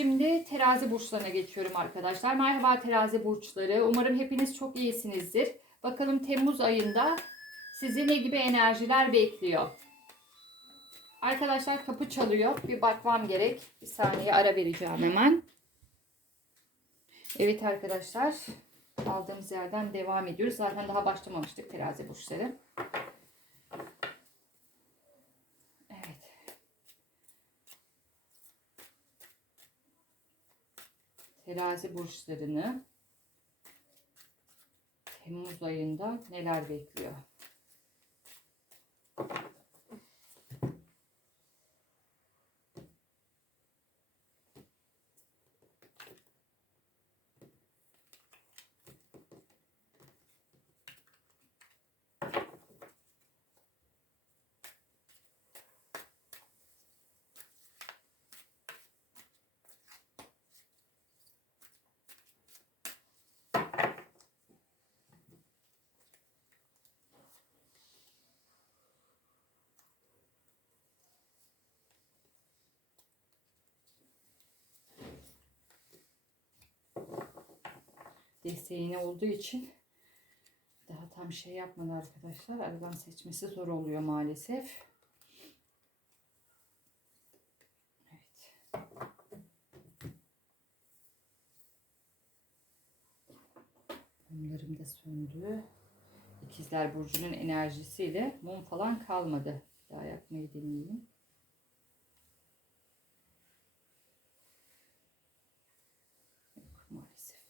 Şimdi terazi burçlarına geçiyorum arkadaşlar. Merhaba terazi burçları. Umarım hepiniz çok iyisinizdir. Bakalım Temmuz ayında sizi ne gibi enerjiler bekliyor? Arkadaşlar kapı çalıyor. Bir bakmam gerek. Bir saniye ara vereceğim hemen. Evet arkadaşlar. Aldığımız yerden devam ediyoruz. Zaten daha başlamamıştık terazi burçları. Evet. Terazi burçlarını Temmuz ayında neler bekliyor? Desteğine olduğu için daha tam şey yapmadı arkadaşlar. Aradan seçmesi zor oluyor maalesef. Evet. Mumlarım da söndü. İkizler Burcu'nun enerjisiyle mum falan kalmadı. Daha yakmayı deneyeyim. Yok maalesef.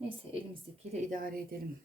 Neyse elimizdekiyle idare edelim.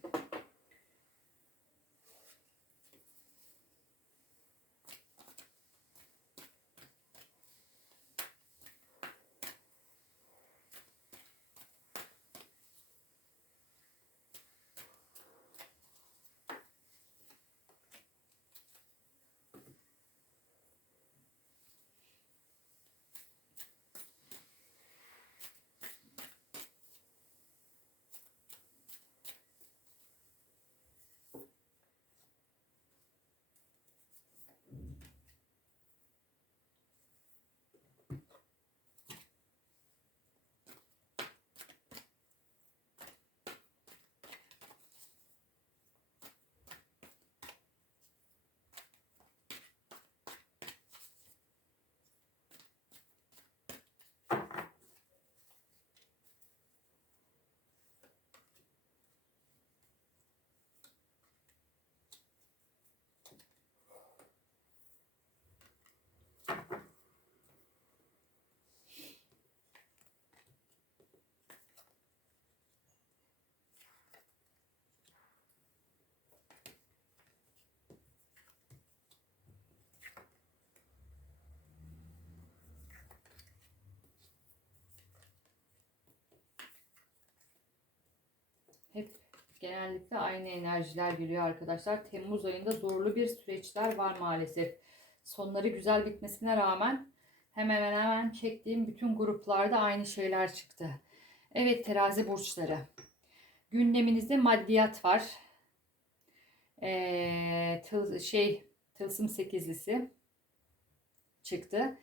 Genellikle aynı enerjiler geliyor arkadaşlar. Temmuz ayında zorlu bir süreçler var maalesef. Sonları güzel bitmesine rağmen hemen hemen çektiğim bütün gruplarda aynı şeyler çıktı. Evet terazi burçları. Gündeminizde maddiyat var. Ee, tıl, şey tılsım sekizlisi çıktı.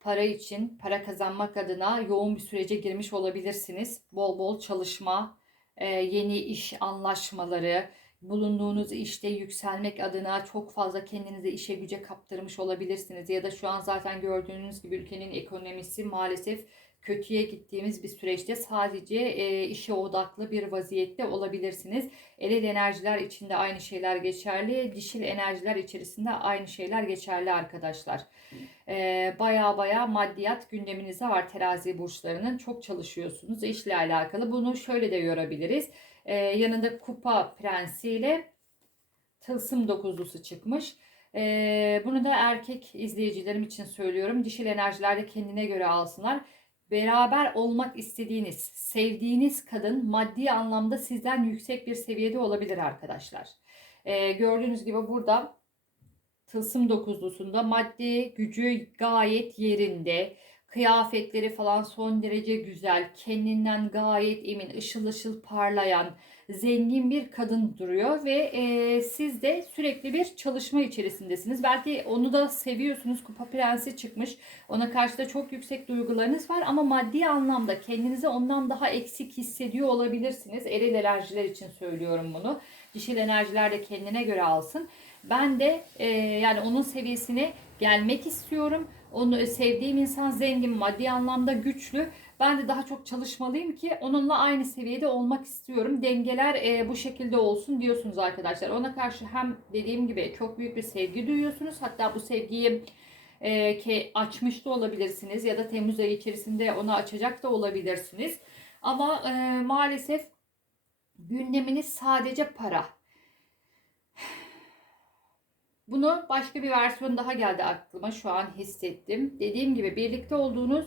Para için, para kazanmak adına yoğun bir sürece girmiş olabilirsiniz. Bol bol çalışma, yeni iş anlaşmaları, bulunduğunuz işte yükselmek adına çok fazla kendinizi işe güce kaptırmış olabilirsiniz. Ya da şu an zaten gördüğünüz gibi ülkenin ekonomisi maalesef kötüye gittiğimiz bir süreçte sadece e, işe odaklı bir vaziyette olabilirsiniz. Eril enerjiler içinde aynı şeyler geçerli. Dişil enerjiler içerisinde aynı şeyler geçerli arkadaşlar. E, baya baya maddiyat gündeminizde var terazi burçlarının. Çok çalışıyorsunuz işle alakalı. Bunu şöyle de yorabiliriz. E, yanında kupa prensiyle tılsım dokuzlusu çıkmış. E, bunu da erkek izleyicilerim için söylüyorum. Dişil enerjilerde kendine göre alsınlar beraber olmak istediğiniz, sevdiğiniz kadın maddi anlamda sizden yüksek bir seviyede olabilir arkadaşlar. Ee, gördüğünüz gibi burada tılsım dokuzlusunda maddi gücü gayet yerinde. Kıyafetleri falan son derece güzel, kendinden gayet emin, ışıl ışıl parlayan, zengin bir kadın duruyor ve e, siz de sürekli bir çalışma içerisindesiniz. Belki onu da seviyorsunuz. Kupa Prensi çıkmış. Ona karşı da çok yüksek duygularınız var ama maddi anlamda kendinizi ondan daha eksik hissediyor olabilirsiniz. Eril enerjiler için söylüyorum bunu. Dişil enerjiler de kendine göre alsın. Ben de e, yani onun seviyesine gelmek istiyorum. Onu sevdiğim insan zengin, maddi anlamda güçlü. Ben de daha çok çalışmalıyım ki onunla aynı seviyede olmak istiyorum. Dengeler e, bu şekilde olsun diyorsunuz arkadaşlar. Ona karşı hem dediğim gibi çok büyük bir sevgi duyuyorsunuz. Hatta bu sevgiyi e, ki açmış da olabilirsiniz ya da Temmuz ayı içerisinde onu açacak da olabilirsiniz. Ama e, maalesef gündeminiz sadece para. Bunu başka bir versiyon daha geldi aklıma şu an hissettim. Dediğim gibi birlikte olduğunuz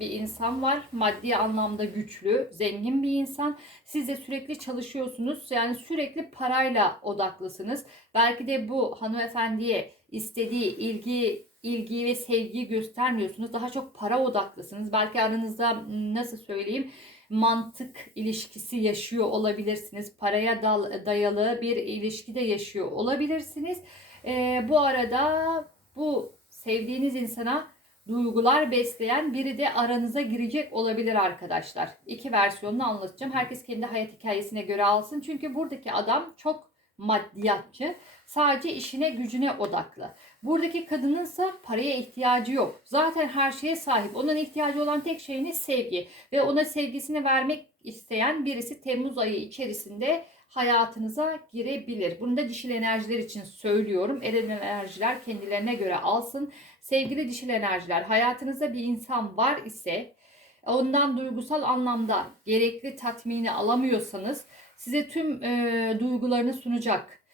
bir insan var. Maddi anlamda güçlü, zengin bir insan. Siz de sürekli çalışıyorsunuz. Yani sürekli parayla odaklısınız. Belki de bu hanımefendiye istediği ilgi ilgiyi ve sevgiyi göstermiyorsunuz. Daha çok para odaklısınız. Belki aranızda nasıl söyleyeyim mantık ilişkisi yaşıyor olabilirsiniz. Paraya dayalı bir ilişki de yaşıyor olabilirsiniz. Ee, bu arada bu sevdiğiniz insana duygular besleyen biri de aranıza girecek olabilir arkadaşlar. İki versiyonunu anlatacağım. Herkes kendi hayat hikayesine göre alsın. Çünkü buradaki adam çok maddiyatçı. Sadece işine gücüne odaklı. Buradaki kadının ise paraya ihtiyacı yok. Zaten her şeye sahip. Onun ihtiyacı olan tek şey ne? Sevgi. Ve ona sevgisini vermek isteyen birisi Temmuz ayı içerisinde hayatınıza girebilir. Bunu da dişil enerjiler için söylüyorum. Eril enerjiler kendilerine göre alsın. Sevgili dişil enerjiler hayatınızda bir insan var ise ondan duygusal anlamda gerekli tatmini alamıyorsanız size tüm e, duygularını sunacak.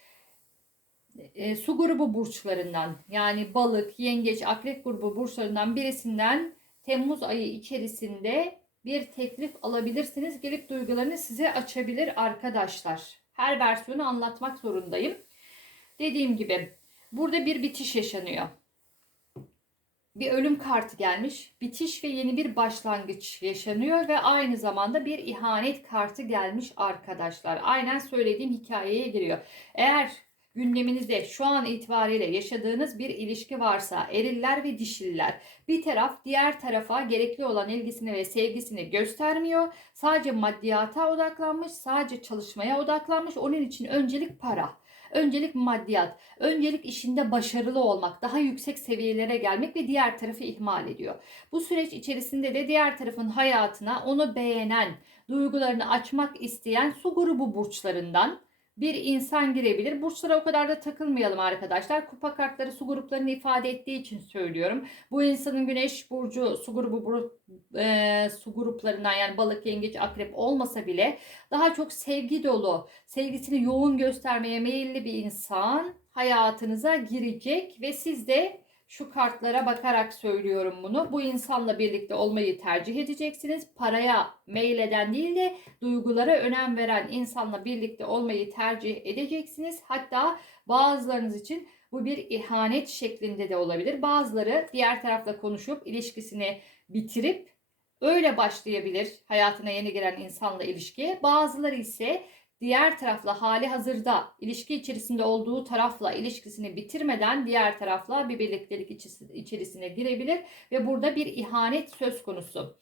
E, su grubu burçlarından yani balık, yengeç, akrep grubu burçlarından birisinden Temmuz ayı içerisinde bir teklif alabilirsiniz. Gelip duygularını size açabilir arkadaşlar. Her versiyonu anlatmak zorundayım. Dediğim gibi burada bir bitiş yaşanıyor. Bir ölüm kartı gelmiş. Bitiş ve yeni bir başlangıç yaşanıyor ve aynı zamanda bir ihanet kartı gelmiş arkadaşlar. Aynen söylediğim hikayeye giriyor. Eğer gündeminizde şu an itibariyle yaşadığınız bir ilişki varsa eriller ve dişiller bir taraf diğer tarafa gerekli olan ilgisini ve sevgisini göstermiyor. Sadece maddiyata odaklanmış, sadece çalışmaya odaklanmış. Onun için öncelik para. Öncelik maddiyat, öncelik işinde başarılı olmak, daha yüksek seviyelere gelmek ve diğer tarafı ihmal ediyor. Bu süreç içerisinde de diğer tarafın hayatına onu beğenen, duygularını açmak isteyen su grubu burçlarından bir insan girebilir. Burçlara o kadar da takılmayalım arkadaşlar. Kupa kartları su gruplarını ifade ettiği için söylüyorum. Bu insanın güneş burcu su grubu e, su gruplarından yani balık, yengeç, akrep olmasa bile daha çok sevgi dolu, sevgisini yoğun göstermeye meyilli bir insan hayatınıza girecek ve siz de şu kartlara bakarak söylüyorum bunu. Bu insanla birlikte olmayı tercih edeceksiniz. Paraya meyleden değil de duygulara önem veren insanla birlikte olmayı tercih edeceksiniz. Hatta bazılarınız için bu bir ihanet şeklinde de olabilir. Bazıları diğer tarafla konuşup ilişkisini bitirip öyle başlayabilir hayatına yeni giren insanla ilişki. Bazıları ise diğer tarafla hali hazırda ilişki içerisinde olduğu tarafla ilişkisini bitirmeden diğer tarafla bir birliktelik içerisine girebilir ve burada bir ihanet söz konusu.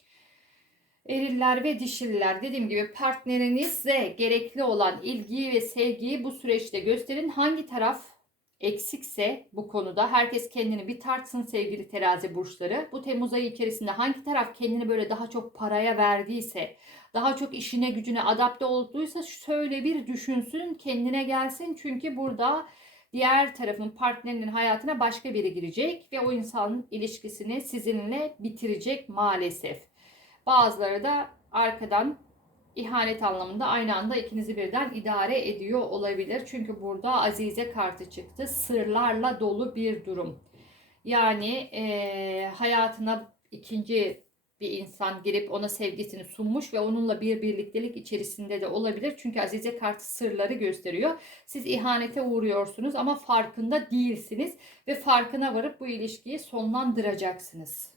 Eriller ve dişiller dediğim gibi partnerinizle gerekli olan ilgiyi ve sevgiyi bu süreçte gösterin. Hangi taraf eksikse bu konuda herkes kendini bir tartsın sevgili terazi burçları. Bu Temmuz ayı içerisinde hangi taraf kendini böyle daha çok paraya verdiyse, daha çok işine gücüne adapte olduysa şöyle bir düşünsün, kendine gelsin. Çünkü burada diğer tarafın partnerinin hayatına başka biri girecek ve o insanın ilişkisini sizinle bitirecek maalesef. Bazıları da arkadan ihanet anlamında aynı anda ikinizi birden idare ediyor olabilir. Çünkü burada Azize kartı çıktı. Sırlarla dolu bir durum. Yani e, hayatına ikinci bir insan girip ona sevgisini sunmuş ve onunla bir birliktelik içerisinde de olabilir. Çünkü Azize kartı sırları gösteriyor. Siz ihanete uğruyorsunuz ama farkında değilsiniz ve farkına varıp bu ilişkiyi sonlandıracaksınız.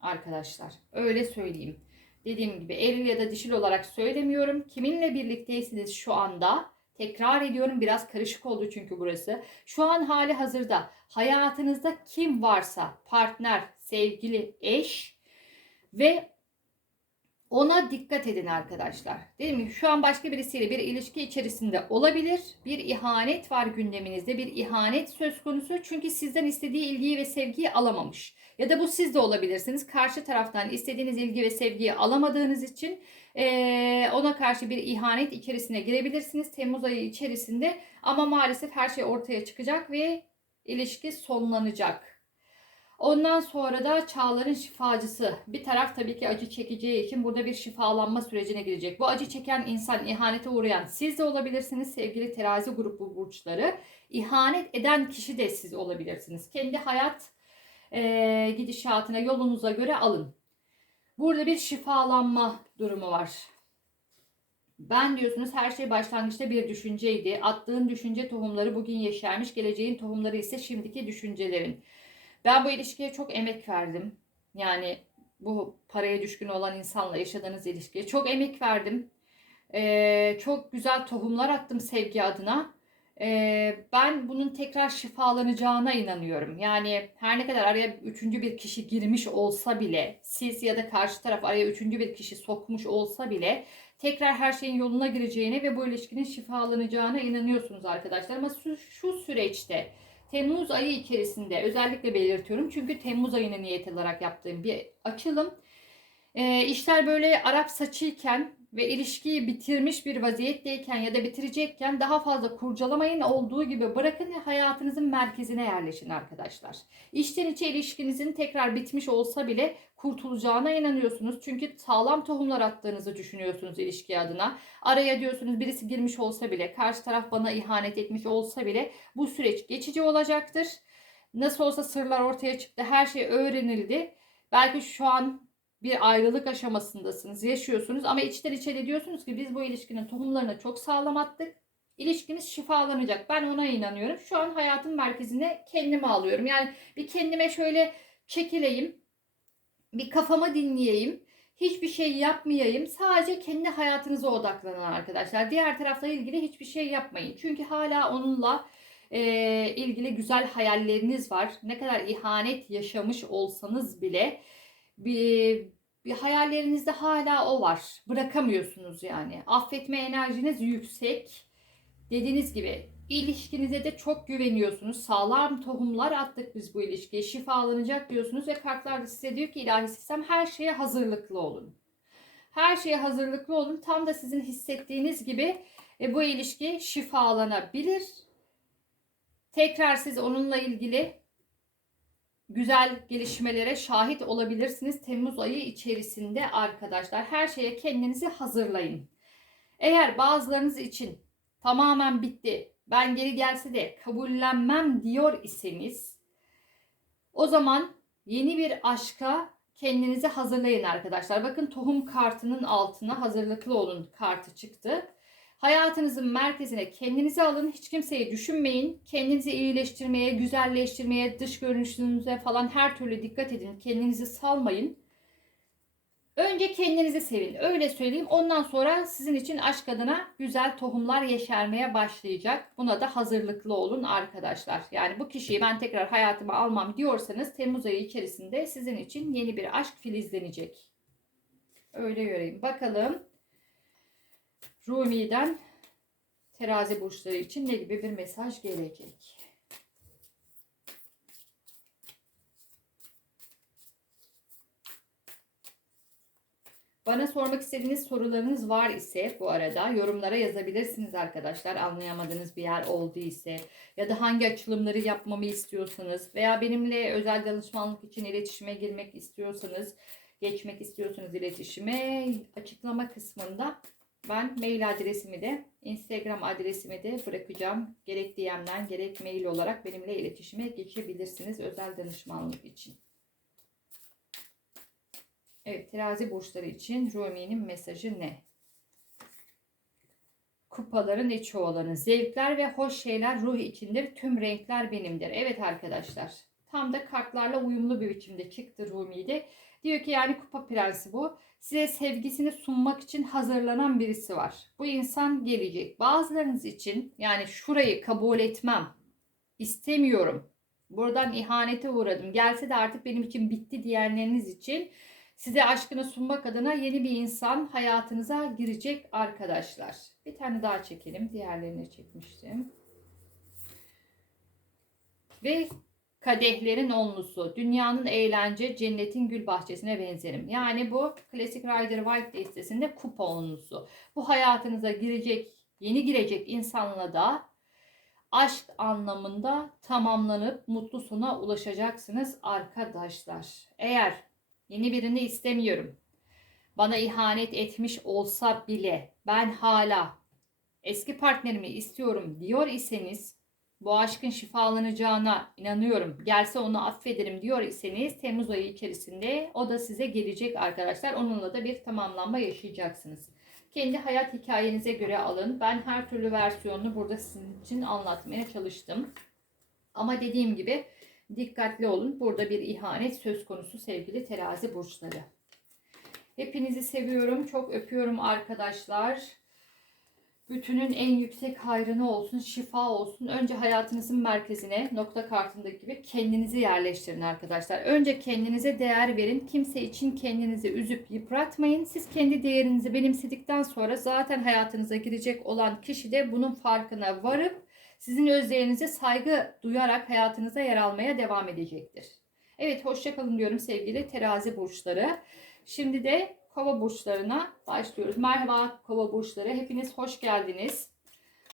arkadaşlar. Öyle söyleyeyim. Dediğim gibi eril ya da dişil olarak söylemiyorum. Kiminle birlikteyseniz şu anda tekrar ediyorum biraz karışık oldu çünkü burası. Şu an hali hazırda hayatınızda kim varsa partner, sevgili, eş ve ona dikkat edin arkadaşlar. Dedim mi? Şu an başka birisiyle bir ilişki içerisinde olabilir. Bir ihanet var gündeminizde. Bir ihanet söz konusu. Çünkü sizden istediği ilgiyi ve sevgiyi alamamış. Ya da bu siz de olabilirsiniz. Karşı taraftan istediğiniz ilgi ve sevgiyi alamadığınız için ee, ona karşı bir ihanet içerisine girebilirsiniz. Temmuz ayı içerisinde. Ama maalesef her şey ortaya çıkacak ve ilişki sonlanacak. Ondan sonra da çağların şifacısı. Bir taraf tabii ki acı çekeceği için burada bir şifalanma sürecine girecek. Bu acı çeken insan, ihanete uğrayan siz de olabilirsiniz sevgili terazi grubu burçları. İhanet eden kişi de siz olabilirsiniz. Kendi hayat e, gidişatına, yolunuza göre alın. Burada bir şifalanma durumu var. Ben diyorsunuz her şey başlangıçta bir düşünceydi. Attığın düşünce tohumları bugün yeşermiş, geleceğin tohumları ise şimdiki düşüncelerin. Ben bu ilişkiye çok emek verdim. Yani bu paraya düşkün olan insanla yaşadığınız ilişkiye çok emek verdim. Ee, çok güzel tohumlar attım sevgi adına. Ee, ben bunun tekrar şifalanacağına inanıyorum. Yani her ne kadar araya üçüncü bir kişi girmiş olsa bile, siz ya da karşı taraf araya üçüncü bir kişi sokmuş olsa bile tekrar her şeyin yoluna gireceğine ve bu ilişkinin şifalanacağına inanıyorsunuz arkadaşlar. Ama şu, şu süreçte Temmuz ayı içerisinde özellikle belirtiyorum. Çünkü Temmuz ayını niyet olarak yaptığım bir açılım. E, işler böyle Arap saçıyken ve ilişkiyi bitirmiş bir vaziyetteyken ya da bitirecekken daha fazla kurcalamayın olduğu gibi bırakın hayatınızın merkezine yerleşin arkadaşlar. İçten içe ilişkinizin tekrar bitmiş olsa bile kurtulacağına inanıyorsunuz. Çünkü sağlam tohumlar attığınızı düşünüyorsunuz ilişki adına. Araya diyorsunuz birisi girmiş olsa bile, karşı taraf bana ihanet etmiş olsa bile bu süreç geçici olacaktır. Nasıl olsa sırlar ortaya çıktı, her şey öğrenildi. Belki şu an bir ayrılık aşamasındasınız, yaşıyorsunuz ama içten içe de diyorsunuz ki biz bu ilişkinin tohumlarını çok sağlam attık. İlişkiniz şifalanacak. Ben ona inanıyorum. Şu an hayatın merkezine kendimi alıyorum. Yani bir kendime şöyle çekileyim. Bir kafama dinleyeyim. Hiçbir şey yapmayayım. Sadece kendi hayatınıza odaklanın arkadaşlar. Diğer tarafla ilgili hiçbir şey yapmayın. Çünkü hala onunla e, ilgili güzel hayalleriniz var. Ne kadar ihanet yaşamış olsanız bile bir, bir hayallerinizde hala o var. Bırakamıyorsunuz yani. Affetme enerjiniz yüksek. Dediğiniz gibi ilişkinize de çok güveniyorsunuz. Sağlam tohumlar attık biz bu ilişkiye. Şifalanacak diyorsunuz ve kartlar da size diyor ki ilahi sistem her şeye hazırlıklı olun. Her şeye hazırlıklı olun. Tam da sizin hissettiğiniz gibi e, bu ilişki şifalanabilir. Tekrar siz onunla ilgili güzel gelişmelere şahit olabilirsiniz Temmuz ayı içerisinde arkadaşlar. Her şeye kendinizi hazırlayın. Eğer bazılarınız için tamamen bitti, ben geri gelse de kabullenmem diyor iseniz o zaman yeni bir aşka kendinizi hazırlayın arkadaşlar. Bakın tohum kartının altına hazırlıklı olun kartı çıktı. Hayatınızın merkezine kendinizi alın. Hiç kimseyi düşünmeyin. Kendinizi iyileştirmeye, güzelleştirmeye, dış görünüşünüze falan her türlü dikkat edin. Kendinizi salmayın. Önce kendinizi sevin. Öyle söyleyeyim. Ondan sonra sizin için aşk adına güzel tohumlar yeşermeye başlayacak. Buna da hazırlıklı olun arkadaşlar. Yani bu kişiyi ben tekrar hayatıma almam diyorsanız Temmuz ayı içerisinde sizin için yeni bir aşk filizlenecek. Öyle göreyim. Bakalım Rumi'den terazi burçları için ne gibi bir mesaj gelecek? Bana sormak istediğiniz sorularınız var ise bu arada yorumlara yazabilirsiniz arkadaşlar. Anlayamadığınız bir yer oldu ise ya da hangi açılımları yapmamı istiyorsanız veya benimle özel danışmanlık için iletişime girmek istiyorsanız, geçmek istiyorsanız iletişime açıklama kısmında ben mail adresimi de Instagram adresimi de bırakacağım. Gerek DM'den gerek mail olarak benimle iletişime geçebilirsiniz özel danışmanlık için. Evet terazi burçları için Rumi'nin mesajı ne? Kupaların içi olanı. Zevkler ve hoş şeyler ruh içindir. Tüm renkler benimdir. Evet arkadaşlar. Tam da kartlarla uyumlu bir biçimde çıktı Rumi'de. Diyor ki yani kupa prensi bu. Size sevgisini sunmak için hazırlanan birisi var. Bu insan gelecek. Bazılarınız için yani şurayı kabul etmem, istemiyorum. Buradan ihanete uğradım. Gelse de artık benim için bitti diyenleriniz için size aşkını sunmak adına yeni bir insan hayatınıza girecek arkadaşlar. Bir tane daha çekelim. Diğerlerini çekmiştim. Ve kadehlerin onlusu. Dünyanın eğlence, cennetin gül bahçesine benzerim. Yani bu Classic Rider White listesinde kupa onlusu. Bu hayatınıza girecek, yeni girecek insanla da aşk anlamında tamamlanıp mutlu sona ulaşacaksınız arkadaşlar. Eğer yeni birini istemiyorum. Bana ihanet etmiş olsa bile ben hala eski partnerimi istiyorum diyor iseniz bu aşkın şifalanacağına inanıyorum. Gelse onu affederim diyor iseniz Temmuz ayı içerisinde o da size gelecek arkadaşlar. Onunla da bir tamamlanma yaşayacaksınız. Kendi hayat hikayenize göre alın. Ben her türlü versiyonunu burada sizin için anlatmaya çalıştım. Ama dediğim gibi dikkatli olun. Burada bir ihanet söz konusu sevgili terazi burçları. Hepinizi seviyorum. Çok öpüyorum arkadaşlar. Bütünün en yüksek hayrını olsun, şifa olsun. Önce hayatınızın merkezine nokta kartındaki gibi kendinizi yerleştirin arkadaşlar. Önce kendinize değer verin. Kimse için kendinizi üzüp yıpratmayın. Siz kendi değerinizi benimsedikten sonra zaten hayatınıza girecek olan kişi de bunun farkına varıp sizin özlerinize saygı duyarak hayatınıza yer almaya devam edecektir. Evet hoşçakalın diyorum sevgili terazi burçları. Şimdi de kova burçlarına başlıyoruz. Merhaba kova burçları. Hepiniz hoş geldiniz.